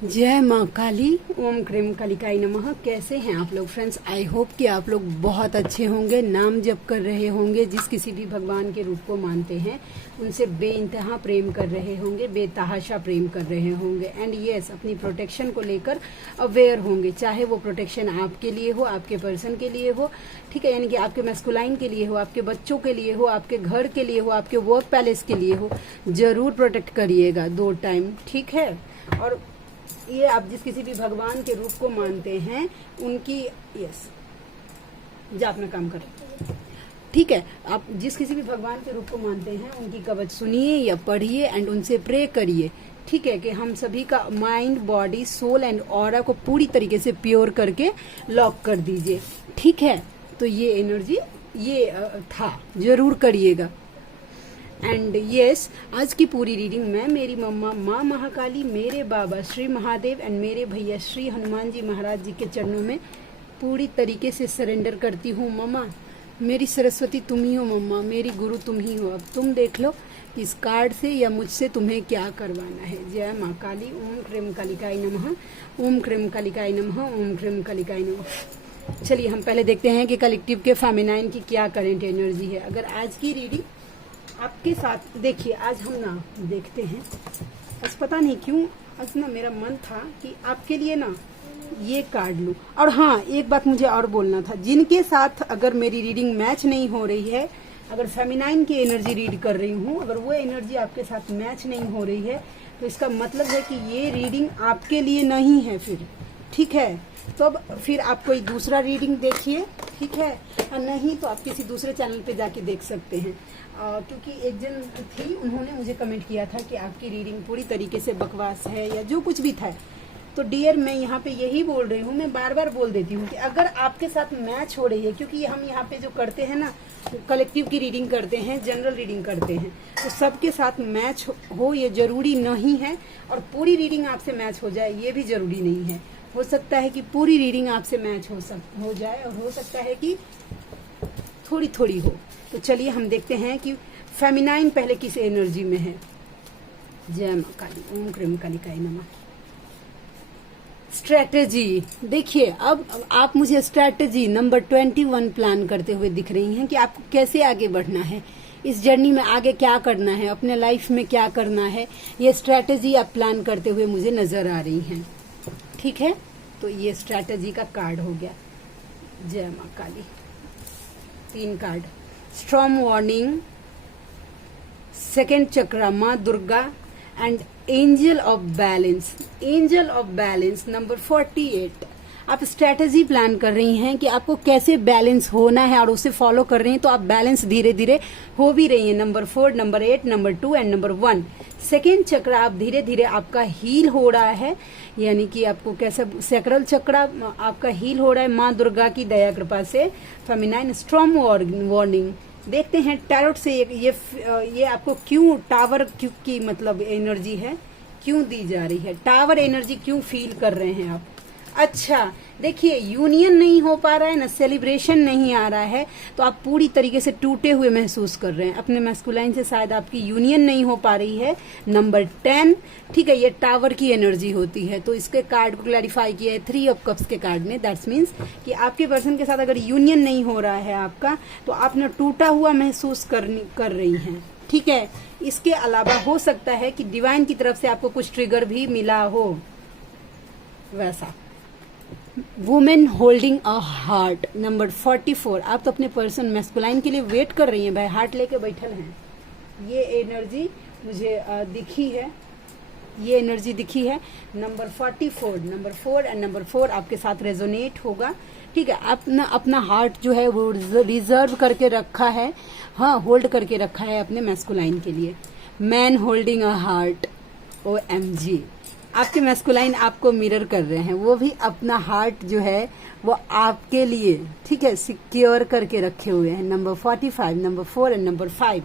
जय माँ काली। ओम क्रीम कालिकाई नमः। कैसे हैं आप लोग फ्रेंड्स? आई होप कि आप लोग बहुत अच्छे होंगे, नाम जप कर रहे होंगे, जिस किसी भी भगवान के रूप को मानते हैं उनसे बेइंतहा प्रेम कर रहे होंगे, बेतहाशा प्रेम कर रहे होंगे। एंड यस, अपनी प्रोटेक्शन को लेकर अवेयर होंगे, चाहे वो प्रोटेक्शन आपके लिए हो, आपके पर्सन के लिए हो, ठीक है, यानी कि आपके मैस्कुलाइन के लिए हो, आपके बच्चों के लिए हो, आपके घर के लिए हो, आपके वर्क पैलेस के लिए हो, जरूर प्रोटेक्ट करिएगा 2 टाइम, ठीक है। और ये आप जिस किसी भी भगवान के रूप को मानते हैं उनकी जा अपना काम करें, ठीक है। आप जिस किसी भी भगवान के रूप को मानते हैं उनकी कवच सुनिए या पढ़िए एंड उनसे प्रे करिए, ठीक है, कि हम सभी का mind, body, soul and aura को पूरी तरीके से प्योर करके लॉक कर दीजिए, ठीक है। तो ये एनर्जी ये था, जरूर करिएगा। एंड यस, आज की पूरी रीडिंग में मेरी मम्मा माँ महाकाली, मेरे बाबा श्री महादेव एंड मेरे भैया श्री हनुमान जी महाराज जी के चरणों में पूरी तरीके से सरेंडर करती हूँ। मम्मा मेरी सरस्वती तुम ही हो, मम्मा मेरी गुरु तुम ही हो। अब तुम देख लो कि इस कार्ड से या मुझसे तुम्हें क्या करवाना है। जय माँ काली। ओम क्रीम कालिकाई नमः। ओम क्रीम कालिकाई नमः। ओम क्रीम कालिकाई नमः। चलिए हम पहले देखते हैं कि कलेक्टिव के फेमिनाइन की क्या करंट एनर्जी है। अगर आज की रीडिंग आपके साथ, देखिए आज हम ना देखते हैं, बस पता नहीं क्यों आज ना मेरा मन था कि आपके लिए ना ये कार्ड लूं। और हाँ, एक बात मुझे और बोलना था, जिनके साथ अगर मेरी रीडिंग मैच नहीं हो रही है, अगर फेमिनाइन की एनर्जी रीड कर रही हूँ, अगर वो एनर्जी आपके साथ मैच नहीं हो रही है तो इसका मतलब है कि ये रीडिंग आपके लिए नहीं है फिर, ठीक है। तो अब फिर आप कोई दूसरा रीडिंग देखिए, ठीक है, और नहीं तो आप किसी दूसरे चैनल पे जाके देख सकते हैं। क्योंकि एक जन थी, उन्होंने मुझे कमेंट किया था कि आपकी रीडिंग पूरी तरीके से बकवास है या जो कुछ भी था। तो डियर, मैं यहाँ पे यही बोल रही हूँ, मैं बार बार बोल देती हूँ कि अगर आपके साथ मैच हो रही है, क्योंकि हम यहाँ पे जो करते हैं ना, कलेक्टिव की रीडिंग करते हैं, जनरल रीडिंग करते हैं, तो सबके साथ मैच हो ये जरूरी नहीं है, और पूरी रीडिंग आपसे मैच हो जाए ये भी जरूरी नहीं है। हो सकता है कि पूरी रीडिंग आपसे मैच हो जाए, और हो सकता है कि थोड़ी थोड़ी हो। तो चलिए हम देखते हैं कि फेमिनाइन पहले किस एनर्जी में है। जय माँ काली। ओम क्रीम कालिकाई नमः। स्ट्रेटेजी देखिए, अब आप मुझे स्ट्रेटेजी नंबर 21 प्लान करते हुए दिख रही हैं कि आपको कैसे आगे बढ़ना है, इस जर्नी में आगे क्या करना है, अपने लाइफ में क्या करना है, ये स्ट्रेटेजी आप प्लान करते हुए मुझे नजर आ रही हैं, ठीक है। तो ये स्ट्रेटेजी का कार्ड हो गया। जय माँ काली। 3 कार्ड, स्टॉर्म वार्निंग, सेकेंड चक्रा माँ Durga and angel of balance. Angel of balance number 48। आप स्ट्रेटेजी प्लान कर रही हैं कि आपको कैसे बैलेंस होना है और उसे फॉलो कर रही हैं, तो आप बैलेंस धीरे धीरे हो भी रही हैं। Number 4, number 8, number 2 and number 1। Second चक्र आप धीरे धीरे आपका हील हो रहा है, यानी कि आपको कैसा सैक्रल चक्र आपका हील हो रहा है माँ दुर्गा की दया कृपा से। फेमिनाइन स्टॉर्म वार्निंग देखते हैं टैरोट से ये आपको क्यों टावर की मतलब एनर्जी है, क्यों दी जा रही है, टावर एनर्जी क्यों फील कर रहे हैं आप। अच्छा देखिए, यूनियन नहीं हो पा रहा है ना, सेलिब्रेशन नहीं आ रहा है, तो आप पूरी तरीके से टूटे हुए महसूस कर रहे हैं अपने मैस्कुलाइन से, शायद आपकी यूनियन नहीं हो पा रही है। नंबर 10, ठीक है, ये टावर की एनर्जी होती है। तो इसके कार्ड को क्लैरिफाई किया है 3 ऑफ कप्स के कार्ड ने। दैट्स मीन्स कि आपके पर्सन के साथ अगर यूनियन नहीं हो रहा है आपका, तो आप ना टूटा हुआ महसूस कर रही हैं, ठीक है। इसके अलावा हो सकता है कि डिवाइन की तरफ से आपको कुछ ट्रिगर भी मिला हो वैसा। Women holding a heart number 44। आप तो अपने पर्सन मैस्कुलाइन के लिए वेट कर रही हैं भाई, हार्ट लेके बैठल हैं। ये एनर्जी मुझे दिखी है, ये एनर्जी दिखी है। नंबर 44, नंबर 4 एंड नंबर 4 आपके साथ रेजोनेट होगा, ठीक है। आप ना अपना हार्ट जो है वो रिजर्व करके रखा है, हाँ, होल्ड करके रखा है अपने मैस्कुलाइन के लिए। Man holding a heart, OMG। आपके मैस्कुलाइन आपको मिरर कर रहे हैं, वो भी अपना हार्ट जो है वो आपके लिए, ठीक है, सिक्योर करके रखे हुए हैं। नंबर 45, नंबर 4 एंड नंबर 5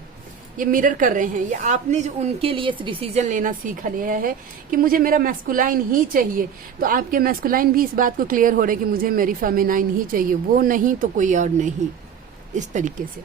ये मिरर कर रहे हैं। ये आपने जो उनके लिए डिसीजन लेना सीख लिया है कि मुझे मेरा मैस्कुलाइन ही चाहिए, तो आपके मैस्कुलाइन भी इस बात को क्लियर हो रहे कि मुझे मेरी फेमिनाइन ही चाहिए, वो नहीं तो कोई और नहीं। इस तरीके से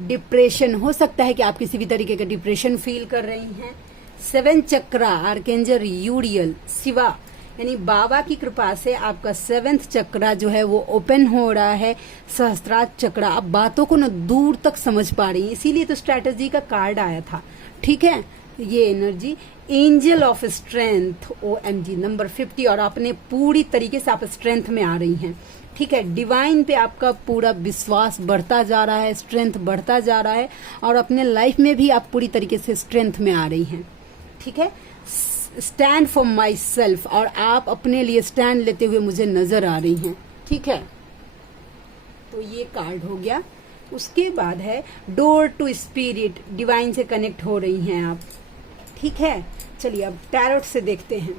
डिप्रेशन हो सकता है कि आप किसी भी तरीके का डिप्रेशन फील कर रही हैं। 7 चक्रा आर्केंजल यूरियल शिवा यानी बाबा की कृपा से आपका 7th चक्रा जो है वो ओपन हो रहा है। सहस्त्रार चक्रा, आप बातों को ना दूर तक समझ पा रही हैं, इसीलिए तो स्ट्रैटेजी का कार्ड आया था। ठीक है, ये energy angel of strength OMG number 50, और आपने पूरी तरीके से आप स्ट्रेंथ में आ रही हैं। ठीक है, डिवाइन पे आपका पूरा विश्वास बढ़ता जा रहा है, स्ट्रेंथ बढ़ता जा रहा है, और अपने लाइफ में भी आप पूरी तरीके से स्ट्रेंथ में आ रही हैं। ठीक है, स्टैंड फॉर माई सेल्फ, और आप अपने लिए स्टैंड लेते हुए मुझे नजर आ रही हैं। ठीक है, तो ये कार्ड हो गया। उसके बाद है डोर टू स्पिरिट, डिवाइन से कनेक्ट हो रही हैं आप। ठीक है, चलिए अब टैरोट से देखते हैं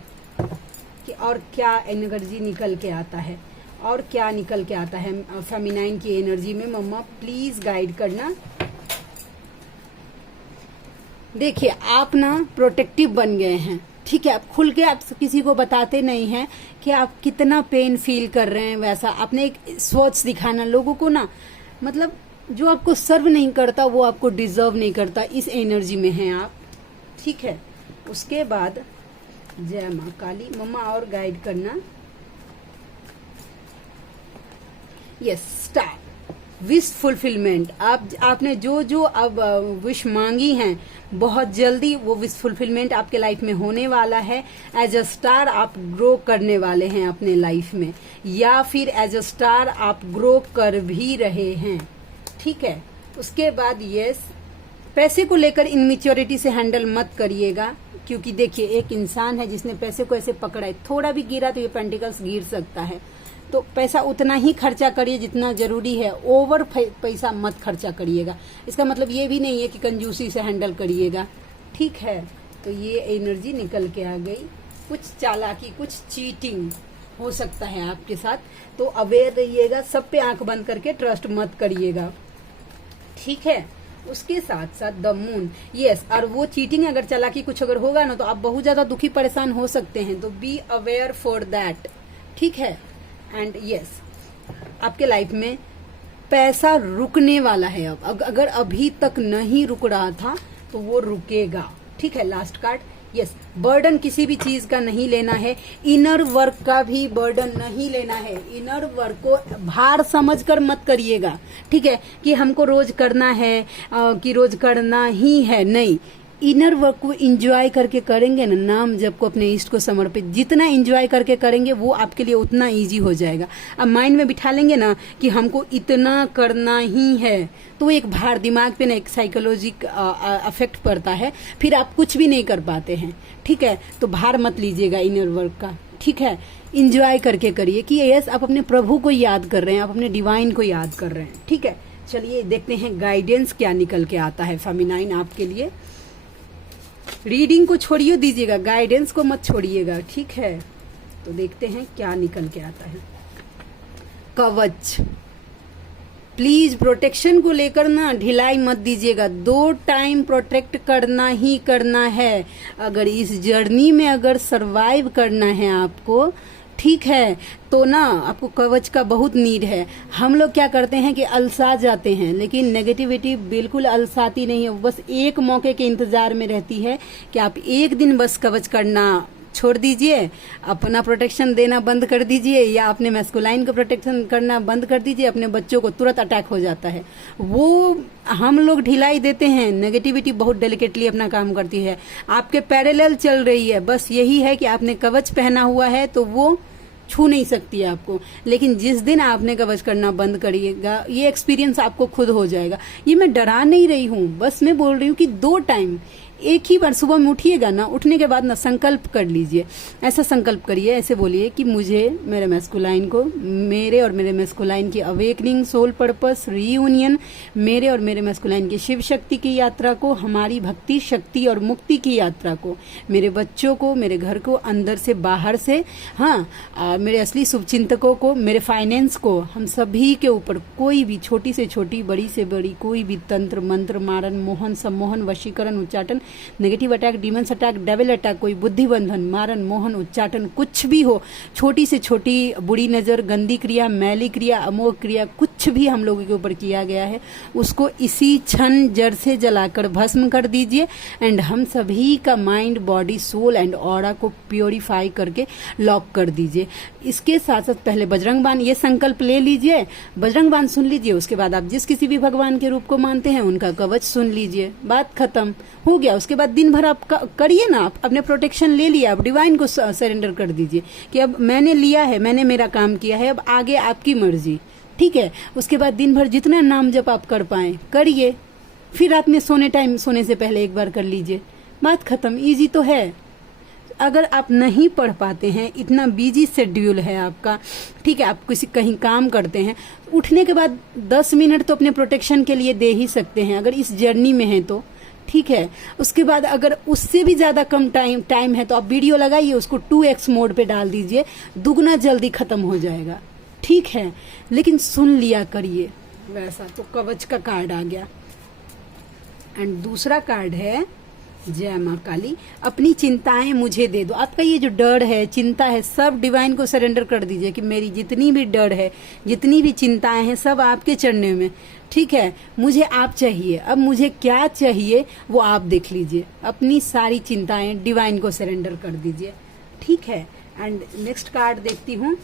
कि और क्या एनर्जी निकल के आता है, और क्या निकल के आता है फेमिनाइन की एनर्जी में। मम्मा प्लीज गाइड करना। देखिए, आप ना प्रोटेक्टिव बन गए हैं। ठीक है, आप खुल के आप किसी को बताते नहीं हैं कि आप कितना पेन फील कर रहे हैं। वैसा आपने एक स्वच्छ दिखाना लोगों को ना, मतलब जो आपको सर्व नहीं करता वो आपको डिजर्व नहीं करता, इस एनर्जी में हैं आप। ठीक है, उसके बाद जय माँ काली। मम्मा और गाइड करना। Yes, star wish fulfilment. आपने जो जो अब विश मांगी हैं, बहुत जल्दी वो विश फुलफिलमेंट आपके लाइफ में होने वाला है। एज अ स्टार आप ग्रो करने वाले हैं अपने लाइफ में, या फिर एज अ स्टार आप ग्रो कर भी रहे हैं। ठीक है, उसके बाद यस, पैसे को लेकर इनमेच्योरिटी से हैंडल मत करिएगा, क्योंकि देखिए एक इंसान है जिसने पैसे को ऐसे पकड़ा है, थोड़ा भी गिरा तो ये पेंटिकल्स गिर सकता है। तो पैसा उतना ही खर्चा करिए जितना जरूरी है, ओवर पैसा मत खर्चा करिएगा। इसका मतलब ये भी नहीं है कि कंजूसी से हैंडल करिएगा। ठीक है, तो ये एनर्जी निकल के आ गई। कुछ चालाकी, कुछ चीटिंग हो सकता है आपके साथ, तो अवेयर रहिएगा। सब पे आंख बंद करके ट्रस्ट मत करिएगा। ठीक है, उसके साथ साथ द मून, यस, और वो चीटिंग अगर चालाकी कुछ अगर होगा ना तो आप बहुत ज्यादा दुखी परेशान हो सकते हैं, तो बी अवेयर फॉर दैट। ठीक है, एंड यस, आपके लाइफ में पैसा रुकने वाला है। अब अगर अभी तक नहीं रुक रहा था तो वो रुकेगा। ठीक है, लास्ट कार्ड, यस, बर्डन किसी भी चीज का नहीं लेना है, इनर वर्क का भी बर्डन नहीं लेना है। इनर वर्क को भार समझकर मत करिएगा। ठीक है, कि हमको रोज करना है, कि रोज करना ही है, नहीं। इनर वर्क को एंजॉय करके करेंगे ना, नाम जप को अपने इष्ट को समर्पित जितना एंजॉय करके करेंगे वो आपके लिए उतना इजी हो जाएगा। अब माइंड में बिठा लेंगे ना कि हमको इतना करना ही है, तो एक भार दिमाग पे ना एक साइकोलॉजिक अफेक्ट पड़ता है, फिर आप कुछ भी नहीं कर पाते हैं। ठीक है, तो भार मत लीजिएगा इनर वर्क का। ठीक है, इंजॉय करके करिए कि यस आप अपने प्रभु को याद कर रहे हैं, आप अपने डिवाइन को याद कर रहे हैं। ठीक है, चलिए देखते हैं गाइडेंस क्या निकल के आता है फेमिनाइन आपके लिए। रीडिंग को छोड़िए दीजिएगा, गाइडेंस को मत छोड़िएगा। ठीक है, तो देखते हैं क्या निकल के आता है। कवच, प्लीज प्रोटेक्शन को लेकर ना ढिलाई मत दीजिएगा, 2 टाइम प्रोटेक्ट करना ही करना है। अगर इस जर्नी में अगर सरवाइव करना है आपको, ठीक है, तो ना आपको कवच का बहुत नीड है। हम लोग क्या करते हैं कि अलसा जाते हैं, लेकिन नेगेटिविटी बिल्कुल अलसाती नहीं है, बस एक मौके के इंतजार में रहती है कि आप एक दिन बस कवच करना छोड़ दीजिए, अपना प्रोटेक्शन देना बंद कर दीजिए, या अपने मैस्कुलाइन का प्रोटेक्शन करना बंद कर दीजिए, अपने बच्चों को तुरंत अटैक हो जाता है। वो हम लोग ढिलाई देते हैं, नेगेटिविटी बहुत डेलिकेटली अपना काम करती है, आपके पैरेलल चल रही है। बस यही है कि आपने कवच पहना हुआ है तो वो छू नहीं सकती है आपको, लेकिन जिस दिन आपने कवच करना बंद करिएगा, ये एक्सपीरियंस आपको खुद हो जाएगा। ये मैं डरा नहीं रही हूँ, बस मैं बोल रही हूँ कि 2 टाइम एक ही बार सुबह में उठिएगा ना, उठने के बाद ना संकल्प कर लीजिए, ऐसा संकल्प करिए, ऐसे बोलिए कि मुझे मेरे मैस्कुलाइन को, मेरे और मेरे मैस्कुलाइन की अवेकनिंग, सोल पर्पस, रीयूनियन, मेरे और मेरे मैस्कुलाइन की शिव शक्ति की यात्रा को, हमारी भक्ति शक्ति और मुक्ति की यात्रा को, मेरे बच्चों को, मेरे घर को, अंदर से बाहर से, हाँ, मेरे असली शुभचिंतकों को, मेरे फाइनेंस को, हम सभी के ऊपर कोई भी छोटी से छोटी, बड़ी से बड़ी कोई भी तंत्र मंत्र, मारण, मोहन, सम्मोहन, वशीकरण, उच्चाटन, negative attack, demons attack, devil attack, कोई बुद्धि बंधन, मारण, मोहन, उच्चाटन, कुछ भी हो, छोटी से छोटी बुरी नजर, गंदी क्रिया, मैली क्रिया, अमोघ क्रिया, कुछ कुछ भी हम लोगों के ऊपर किया गया है उसको इसी क्षण जड़ से जलाकर भस्म कर दीजिए। एंड हम सभी का mind, body, soul and aura को प्योरीफाई करके लॉक कर दीजिए। इसके साथ साथ पहले बजरंग बाण, ये संकल्प ले लीजिए, बजरंग बाण सुन लीजिए। उसके बाद आप जिस किसी भी भगवान के रूप को मानते हैं उनका कवच सुन लीजिए, बात खत्म हो गया। उसके बाद दिन भर आप करिए ना, आप अपने प्रोटेक्शन ले लिया, आप डिवाइन को सरेंडर कर दीजिए कि अब मैंने लिया है, मैंने मेरा काम किया है, अब आगे आपकी मर्जी, ठीक है। उसके बाद दिन भर जितना नाम जप आप कर पाए करिए, फिर रात में सोने से पहले एक बार कर लीजिए, बात खत्म। इजी तो है। अगर आप नहीं पढ़ पाते हैं, इतना बिजी शेड्यूल है आपका, ठीक है, आप किसी कहीं काम करते हैं, उठने के बाद 10 मिनट तो अपने प्रोटेक्शन के लिए दे ही सकते हैं अगर इस जर्नी में है तो, ठीक है। उसके बाद अगर उससे भी ज्यादा कम टाइम है तो आप वीडियो लगाइए, उसको 2x मोड पे डाल दीजिए, दुगना जल्दी खत्म हो जाएगा, ठीक है। लेकिन सुन लिया करिए वैसा। तो कवच का कार्ड आ गया। एंड दूसरा कार्ड है जय माँ काली, अपनी चिंताएं मुझे दे दो। आपका ये जो डर है, चिंता है, सब डिवाइन को सरेंडर कर दीजिए कि मेरी जितनी भी डर है, जितनी भी चिंताएं हैं, सब आपके चरणों में, ठीक है। मुझे आप चाहिए, अब मुझे क्या चाहिए वो आप देख लीजिए। अपनी सारी चिंताएं डिवाइन को सरेंडर कर दीजिए, ठीक है। एंड नेक्स्ट कार्ड देखती हूँ।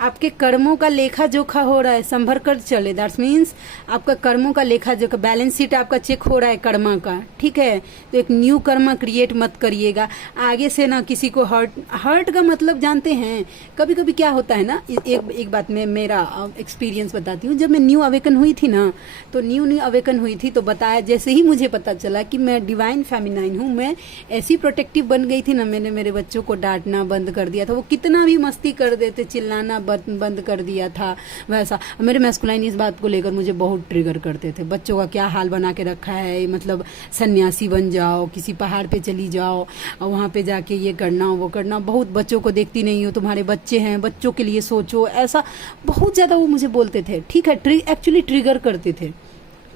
आपके कर्मों का लेखा जोखा हो रहा है, संभर कर चले। दैट्स मीन्स आपका कर्मों का लेखा जोखा, बैलेंस शीट आपका चेक हो रहा है कर्मा का, ठीक है। तो एक न्यू कर्मा क्रिएट मत करिएगा आगे से ना। किसी को हर्ट का मतलब जानते हैं, कभी कभी क्या होता है ना, एक बात में मेरा एक्सपीरियंस बताती हूँ। जब मैं न्यू अवेकन हुई थी ना, तो न्यू अवेकन हुई थी तो बताया, जैसे ही मुझे पता चला कि मैं डिवाइन फेमिनाइन हूँ, मैं ऐसी प्रोटेक्टिव बन गई थी ना, मैंने मेरे बच्चों को डांटना बंद कर दिया था। वो कितना भी मस्ती कर देते, चिल्लाना बंद कर दिया था वैसा। मेरे मैस्कुलाइन इस बात को लेकर मुझे बहुत ट्रिगर करते थे, बच्चों का क्या हाल बना के रखा है, मतलब सन्यासी बन जाओ, किसी पहाड़ पे चली जाओ, वहां पे जाके ये करना वो करना, बहुत बच्चों को देखती नहीं हो, तुम्हारे बच्चे हैं, बच्चों के लिए सोचो, ऐसा बहुत ज्यादा वो मुझे बोलते थे, ठीक है। एक्चुअली ट्रिगर करते थे,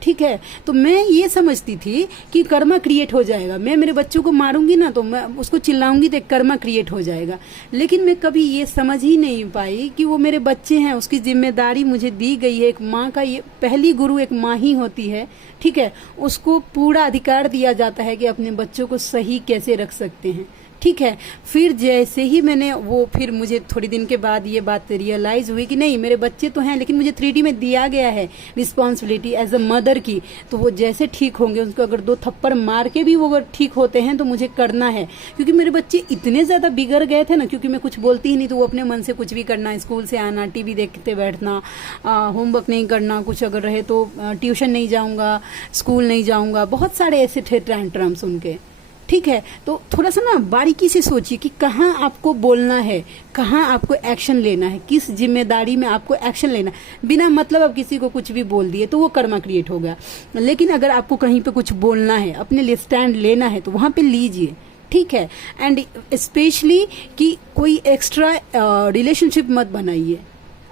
ठीक है। तो मैं ये समझती थी कि कर्मा क्रिएट हो जाएगा, मैं मेरे बच्चों को मारूंगी ना तो मैं उसको चिल्लाऊंगी तो एक कर्मा क्रिएट हो जाएगा। लेकिन मैं कभी ये समझ ही नहीं पाई कि वो मेरे बच्चे हैं, उसकी जिम्मेदारी मुझे दी गई है। एक माँ का ये पहली गुरु एक माँ ही होती है, ठीक है। उसको पूरा अधिकार दिया जाता है कि अपने बच्चों को सही कैसे रख सकते हैं, ठीक है। फिर जैसे ही मैंने फिर मुझे थोड़ी दिन के बाद ये बात रियलाइज हुई कि नहीं, मेरे बच्चे तो हैं लेकिन मुझे 3D में दिया गया है रिस्पॉन्सिबिलिटी एज अ मदर की। तो वो जैसे ठीक होंगे, उनको अगर 2 थप्पड़ मार के भी वो अगर ठीक होते हैं तो मुझे करना है। क्योंकि मेरे बच्चे इतने ज्यादा बिगड़ गए थे ना, क्योंकि मैं कुछ बोलती ही नहीं, तो वो अपने मन से कुछ भी करना, स्कूल से आना, टीवी देखते बैठना, होमवर्क नहीं करना, कुछ अगर रहे तो ट्यूशन नहीं जाऊंगा, स्कूल नहीं जाऊंगा, बहुत सारे ऐसे थे ट्रांट्रम्स उनके, ठीक है। तो थोड़ा सा ना बारीकी से सोचिए कि कहाँ आपको बोलना है, कहाँ आपको एक्शन लेना है, किस जिम्मेदारी में आपको एक्शन लेना है। बिना मतलब अब किसी को कुछ भी बोल दिए तो वो कर्मा क्रिएट हो गया। लेकिन अगर आपको कहीं पे कुछ बोलना है, अपने लिए स्टैंड लेना है, तो वहां पे लीजिए, ठीक है। एंड स्पेशली कि कोई एक्स्ट्रा रिलेशनशिप मत बनाइए।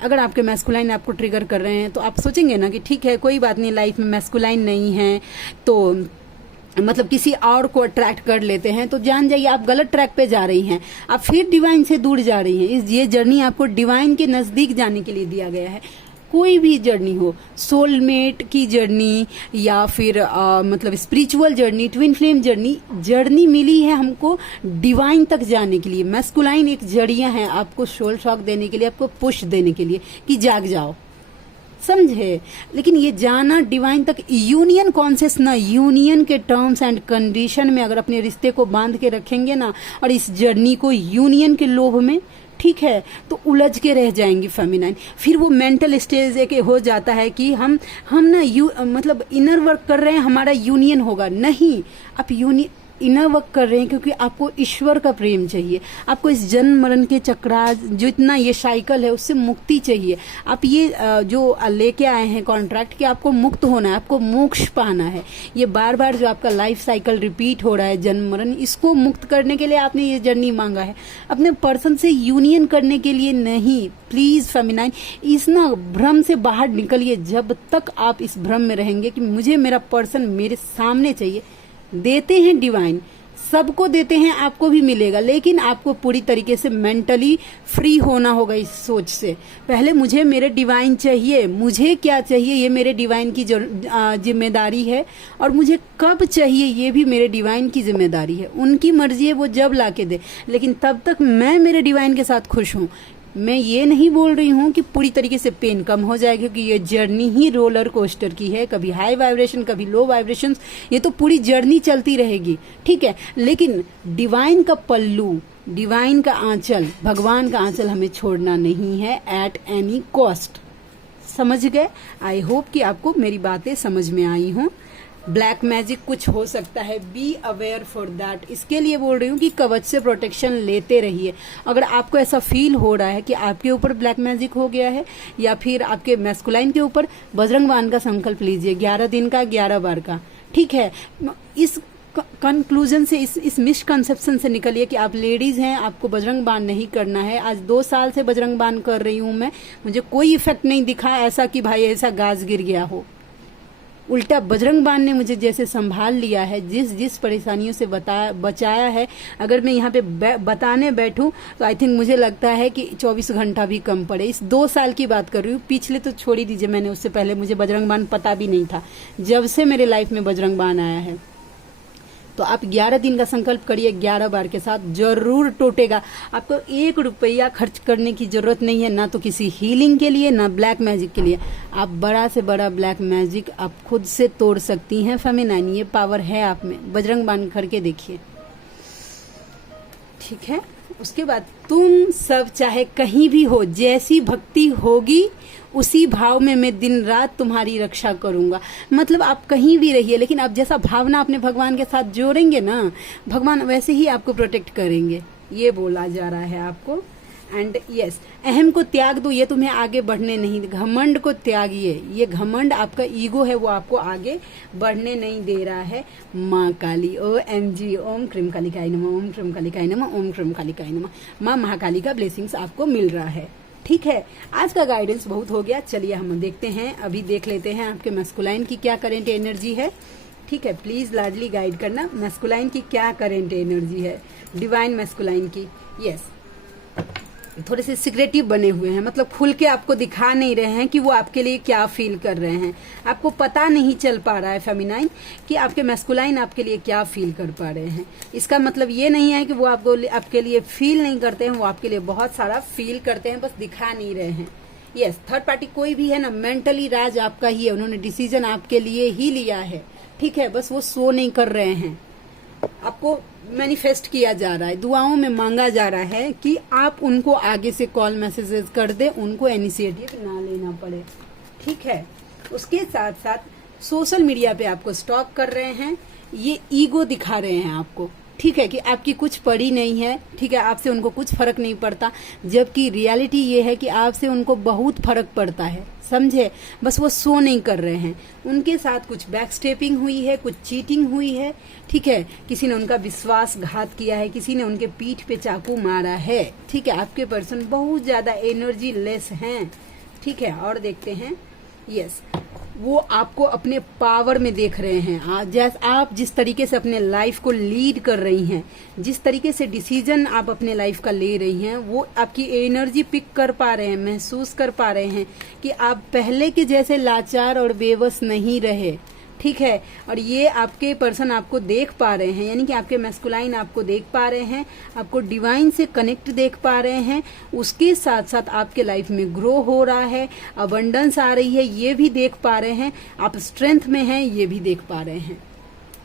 अगर आपके मैस्कुलाइन आपको ट्रिगर कर रहे हैं तो आप सोचेंगे ना कि ठीक है, कोई बात नहीं, लाइफ में मैस्कुलाइन नहीं है तो मतलब किसी और को अट्रैक्ट कर लेते हैं, तो जान जाइए आप गलत ट्रैक पे जा रही हैं, आप फिर डिवाइन से दूर जा रही हैं। ये जर्नी आपको डिवाइन के नजदीक जाने के लिए दिया गया है। कोई भी जर्नी हो, सोलमेट की जर्नी या फिर मतलब spiritual journey, twin flame journey मिली है हमको डिवाइन तक जाने के लिए। मैस्कुलाइन एक जरिया है आपको सोल शॉक देने के लिए, आपको पुश देने के लिए कि जाग जाओ, समझे। लेकिन ये जाना डिवाइन तक, यूनियन कॉन्शियस ना, यूनियन के टर्म्स एंड कंडीशन में अगर अपने रिश्ते को बांध के रखेंगे ना, और इस जर्नी को यूनियन के लोभ में, ठीक है, तो उलझ के रह जाएंगी फेमिनाइन। फिर वो मेंटल स्टेज एक हो जाता है कि हम ना मतलब इनर वर्क कर रहे हैं, हमारा यूनियन होगा। नहीं, आप इनर वर्क कर रहे हैं क्योंकि आपको ईश्वर का प्रेम चाहिए, आपको इस जन्म मरण के चक्रास जो इतना ये साइकिल है उससे मुक्ति चाहिए। आप ये जो लेके आए हैं कॉन्ट्रैक्ट कि आपको मुक्त होना है, आपको मोक्ष पाना है। ये बार बार जो आपका लाइफ साइकिल रिपीट हो रहा है, जन्म मरण, इसको मुक्त करने के लिए आपने ये जर्नी मांगा है, अपने पर्सन से यूनियन करने के लिए नहीं। प्लीज फेमिनाइन, इस ना भ्रम से बाहर निकलिए। जब तक आप इस भ्रम में रहेंगे कि मुझे मेरा पर्सन मेरे सामने चाहिए, देते हैं डिवाइन, सबको देते हैं, आपको भी मिलेगा, लेकिन आपको पूरी तरीके से मेंटली फ्री होना होगा इस सोच से। पहले मुझे मेरे डिवाइन चाहिए, मुझे क्या चाहिए ये मेरे डिवाइन की जिम्मेदारी है, और मुझे कब चाहिए ये भी मेरे डिवाइन की जिम्मेदारी है। उनकी मर्जी है, वो जब ला के दे, लेकिन तब तक मैं मेरे डिवाइन के साथ खुश हूँ। मैं ये नहीं बोल रही हूँ कि पूरी तरीके से पेन कम हो जाएगी, क्योंकि ये जर्नी ही रोलर कोस्टर की है, कभी हाई वाइब्रेशन कभी लो वाइब्रेशंस, ये तो पूरी जर्नी चलती रहेगी, ठीक है। लेकिन डिवाइन का पल्लू, डिवाइन का आंचल, भगवान का आंचल हमें छोड़ना नहीं है एट एनी कॉस्ट। समझ गए? आई होप कि आपको मेरी बातें समझ में आई हों। ब्लैक मैजिक कुछ हो सकता है, बी अवेयर फॉर दैट। इसके लिए बोल रही हूँ कि कवच से प्रोटेक्शन लेते रहिए। अगर आपको ऐसा फील हो रहा है कि आपके ऊपर ब्लैक मैजिक हो गया है या फिर आपके मैस्कुलाइन के ऊपर, बजरंग बाण का संकल्प लीजिए, 11 दिन का, 11 बार का, ठीक है। इस कंक्लूजन से, इस मिसकंसेप्शन से निकलिए कि आप लेडीज हैं, आपको बजरंग बाण नहीं करना है। आज 2 साल से बजरंग बाण कर रही हूं मैं, मुझे कोई इफेक्ट नहीं दिखा ऐसा कि भाई ऐसा गाज गिर गया हो। उल्टा बजरंग बाण ने मुझे जैसे संभाल लिया है, जिस परेशानियों से बचाया है, अगर मैं यहाँ पे बताने बैठूं तो आई थिंक मुझे लगता है कि 24 घंटा भी कम पड़े। इस 2 साल की बात कर रही हूँ, पिछले तो छोड़ ही दीजिए, मैंने उससे पहले मुझे बजरंग बाण पता भी नहीं था। जब से मेरे लाइफ में बजरंग बाण आया है, तो आप 11 दिन का संकल्प करिए 11 बार के साथ, जरूर टूटेगा। आपको 1 रुपया खर्च करने की जरूरत नहीं है, ना तो किसी हीलिंग के लिए, ना ब्लैक मैजिक के लिए। आप बड़ा से बड़ा ब्लैक मैजिक आप खुद से तोड़ सकती हैं। फेमिनाइन, ये पावर है आप में। बजरंग बाण करके देखिए, ठीक है। उसके बाद तुम सब चाहे कहीं भी हो, जैसी भक्ति होगी उसी भाव में मैं दिन रात तुम्हारी रक्षा करूंगा। मतलब आप कहीं भी रहिए, लेकिन आप जैसा भावना अपने भगवान के साथ जोड़ेंगे ना, भगवान वैसे ही आपको प्रोटेक्ट करेंगे, ये बोला जा रहा है आपको। एंड यस, अहम को त्याग दो, ये तुम्हें आगे बढ़ने नहीं, घमंड को त्यागिए। ये घमंड आपका ईगो है, वो आपको आगे बढ़ने नहीं दे रहा है। माँ काली, OMG, ओम क्रीम कालिकाय नमः, ओम क्रीम कालिकाय नमः, ओम क्रीम कालिकाय नमः। माँ महाकाली का ब्लेसिंग्स आपको मिल रहा है, ठीक है। आज का गाइडेंस बहुत हो गया, चलिए हम देखते हैं, अभी देख लेते हैं आपके मैस्कुलाइन की क्या करेंट एनर्जी है, ठीक है। प्लीज लाडली गाइड करना, मैस्कुलाइन की क्या करेंट एनर्जी है, डिवाइन मैस्कुलाइन की। यस, थोड़े से सिक्रेटिव बने हुए हैं, मतलब खुल के आपको दिखा नहीं रहे हैं कि वो आपके लिए क्या फील कर रहे हैं। आपको पता नहीं चल पा रहा है फेमिनाइन कि आपके मैस्कुलाइन आपके लिए क्या फील कर पा रहे हैं। इसका मतलब ये नहीं है कि वो आपके लिए फील नहीं करते हैं, वो आपके लिए बहुत सारा फील करते हैं, बस दिखा नहीं रहे हैं। यस, थर्ड पार्टी कोई भी है ना, मेंटली राज आपका ही है, उन्होंने डिसीजन आपके लिए ही लिया है, ठीक है। बस वो शो नहीं कर रहे हैं, आपको मैनिफेस्ट किया जा रहा है, दुआओं में मांगा जा रहा है कि आप उनको आगे से कॉल मैसेजेस कर दे, उनको इनिशिएटिव ना लेना पड़े, ठीक है। उसके साथ साथ सोशल मीडिया पे आपको स्टॉक कर रहे हैं, ये ईगो दिखा रहे हैं आपको, ठीक है, कि आपकी कुछ पड़ी नहीं है, ठीक है, आपसे उनको कुछ फर्क नहीं पड़ता, जबकि रियलिटी ये है कि आपसे उनको बहुत फर्क पड़ता है, समझे। बस वो शो नहीं कर रहे हैं। उनके साथ कुछ बैकस्टेपिंग हुई है, कुछ चीटिंग हुई है, ठीक है, किसी ने उनका विश्वासघात किया है, किसी ने उनके पीठ पे चाकू मारा है, ठीक है। आपके पर्सन बहुत ज्यादा एनर्जी लेस हैं, ठीक है। और देखते हैं, यस, वो आपको अपने पावर में देख रहे हैं। जैसे आप जिस तरीके से अपने लाइफ को लीड कर रही हैं, जिस तरीके से डिसीजन आप अपने लाइफ का ले रही हैं, वो आपकी एनर्जी पिक कर पा रहे हैं, महसूस कर पा रहे हैं कि आप पहले के जैसे लाचार और बेबस नहीं रहे, ठीक है। और ये आपके पर्सन आपको देख पा रहे हैं, यानी कि आपके मैस्कुलाइन आपको देख पा रहे हैं, आपको डिवाइन से कनेक्ट देख पा रहे हैं। उसके साथ साथ आपके लाइफ में ग्रो हो रहा है, अबंडेंस आ रही है, ये भी देख पा रहे हैं। आप स्ट्रेंथ में हैं, ये भी देख पा रहे हैं।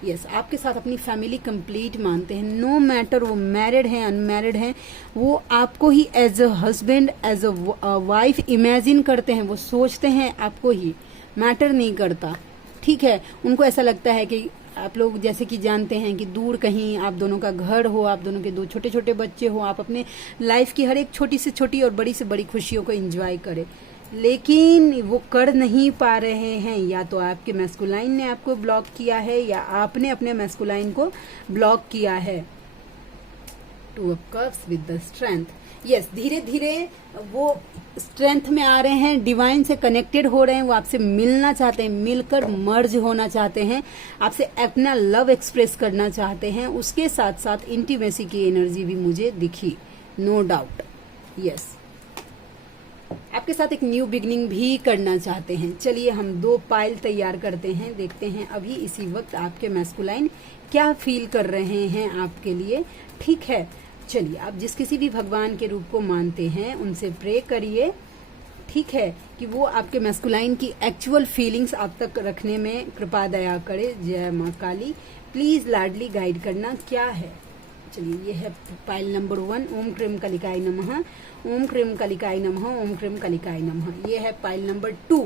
यस, आपके साथ अपनी फैमिली कंप्लीट मानते हैं, नो मैटर वो मैरिड हैं अनमैरिड हैं, वो आपको ही as a husband, as a wife imagine करते हैं, वो सोचते हैं आपको ही, मैटर नहीं करता, ठीक है। उनको ऐसा लगता है कि आप लोग जैसे कि जानते हैं कि दूर कहीं आप दोनों का घर हो, आप दोनों के 2 छोटे छोटे बच्चे हो, आप अपने लाइफ की हर एक छोटी से छोटी और बड़ी से बड़ी खुशियों को एंजॉय करें, लेकिन वो कर नहीं पा रहे हैं। या तो आपके मैस्कुलाइन ने आपको ब्लॉक किया है, या आपने अपने मैस्कुलाइन को ब्लॉक किया है। Two of cups with the strength. Yes, धीरे धीरे वो स्ट्रेंथ में आ रहे हैं, डिवाइन से कनेक्टेड हो रहे हैं, वो आपसे मिलना चाहते हैं, मिलकर मर्ज होना चाहते हैं, आपसे अपना लव एक्सप्रेस करना चाहते हैं। उसके साथ साथ इंटीमेसी की एनर्जी भी मुझे दिखी, नो डाउट। यस, आपके साथ एक न्यू बिगनिंग भी करना चाहते हैं। चलिए हम 2 पाइल तैयार करते हैं, देखते हैं अभी इसी वक्त आपके मैस्कुलाइन क्या फील कर रहे हैं आपके लिए। ठीक है, चलिए आप जिस किसी भी भगवान के रूप को मानते हैं उनसे प्रे करिए, ठीक है, कि वो आपके मैस्कुलाइन की एक्चुअल फीलिंग्स आप तक रखने में कृपा दया करे। जय माँ काली, प्लीज लाडली गाइड करना क्या है। चलिए ये है पाइल नंबर 1, ओम क्रीम कलिकाय नमः, ओम क्रीम कलिकाय नमः, ओम क्रीम कलिकाय नमः। ये है पाइल नंबर 2।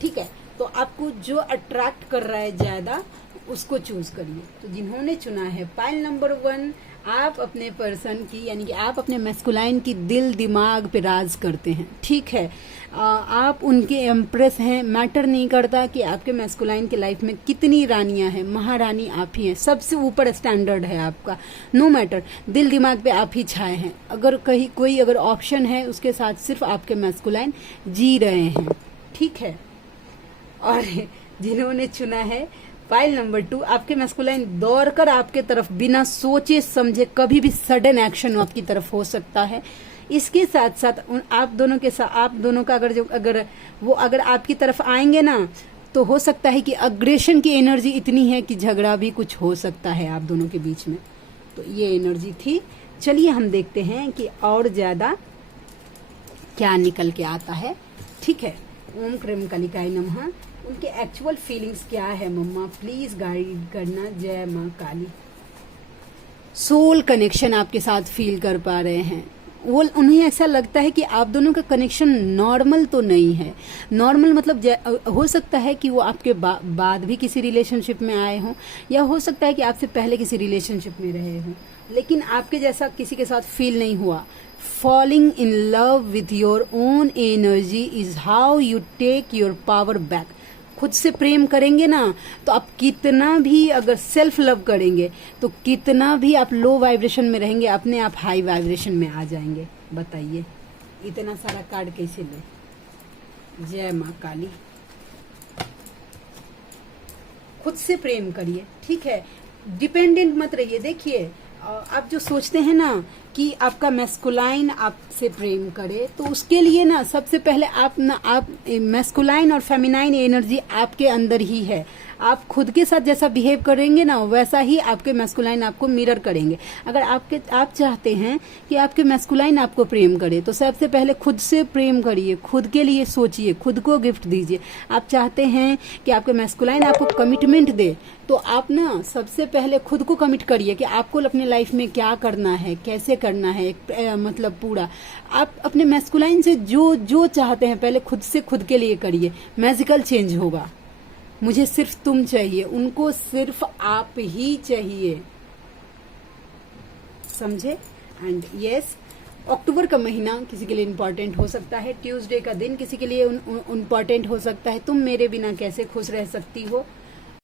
ठीक है, तो आपको जो अट्रैक्ट कर रहा है ज्यादा उसको चूज करिए। तो जिन्होंने चुना है पाइल नंबर 1, आप अपने पर्सन की यानी कि आप अपने मैस्कुलाइन की दिल दिमाग पे राज करते हैं। ठीक है, आप उनके एम्प्रेस हैं। मैटर नहीं करता कि आपके मैस्कुलाइन के लाइफ में कितनी रानियां हैं, महारानी आप ही हैं, सबसे ऊपर स्टैंडर्ड है आपका। नो मैटर, दिल दिमाग पे आप ही छाए हैं। अगर कहीं कोई अगर ऑप्शन है उसके साथ सिर्फ आपके मैस्कुलाइन जी रहे हैं। ठीक है, और जिन्होंने चुना है फाइल नंबर 2, आपके मैस्कुलाइन दौड़कर आपके तरफ बिना सोचे समझे कभी भी सडन एक्शन आपकी तरफ हो सकता है। इसके साथ साथ आप दोनों का अगर आपकी तरफ आएंगे ना, तो हो सकता है कि अग्रेशन की एनर्जी इतनी है कि झगड़ा भी कुछ हो सकता है आप दोनों के बीच में। तो ये एनर्जी थी। चलिए हम देखते हैं कि और ज्यादा क्या निकल के आता है। ठीक है, ओम क्रीम कलिकाय नमः। उनके एक्चुअल फीलिंग्स क्या है मम्मा, प्लीज गाइड करना। जय माँ काली। सोल कनेक्शन आपके साथ फील कर पा रहे हैं। वो उन्हें ऐसा लगता है कि आप दोनों का कनेक्शन नॉर्मल तो नहीं है। नॉर्मल मतलब हो सकता है कि वो आपके बाद भी किसी रिलेशनशिप में आए हों, या हो सकता है कि आपसे पहले किसी रिलेशनशिप में रहे हों, लेकिन आपके जैसा किसी के साथ फील नहीं हुआ। Falling in love with your own energy is how you take your power back. खुद से प्रेम करेंगे ना, तो आप कितना भी अगर सेल्फ लव करेंगे तो कितना भी आप लो वाइब्रेशन में रहेंगे, अपने आप हाई वाइब्रेशन में आ जाएंगे। बताइए इतना सारा कार्ड कैसे ले। जय माँ काली। खुद से प्रेम करिए, ठीक है, डिपेंडेंट मत रहिए। देखिए आप जो सोचते हैं ना कि आपका मैस्कुलाइन आपसे प्रेम करे, तो उसके लिए ना सबसे पहले आप मैस्कुलाइन और फेमिनाइन एनर्जी आपके अंदर ही है। आप खुद के साथ जैसा बिहेव करेंगे ना, वैसा ही आपके मैस्कुलाइन आपको मिरर करेंगे। अगर आप चाहते हैं कि आपके मैस्कुलाइन आपको प्रेम करे, तो सबसे पहले खुद से प्रेम करिए, खुद के लिए सोचिए, खुद को गिफ्ट दीजिए। आप चाहते हैं कि आपके मैस्कुलाइन आपको कमिटमेंट दे, तो आप ना सबसे पहले खुद को कमिट करिए कि आपको अपने लाइफ में क्या करना है, कैसे करना है। मतलब पूरा आप अपने मैस्कुलाइन से जो चाहते हैं पहले खुद से खुद के लिए करिए। मैजिकल चेंज होगा। मुझे सिर्फ तुम चाहिए, उनको सिर्फ आप ही चाहिए, समझे। एंड यस, अक्टूबर का महीना किसी के लिए इम्पोर्टेंट हो सकता है। ट्यूसडे का दिन किसी के लिए इम्पोर्टेंट हो सकता है। तुम मेरे बिना कैसे खुश रह सकती हो,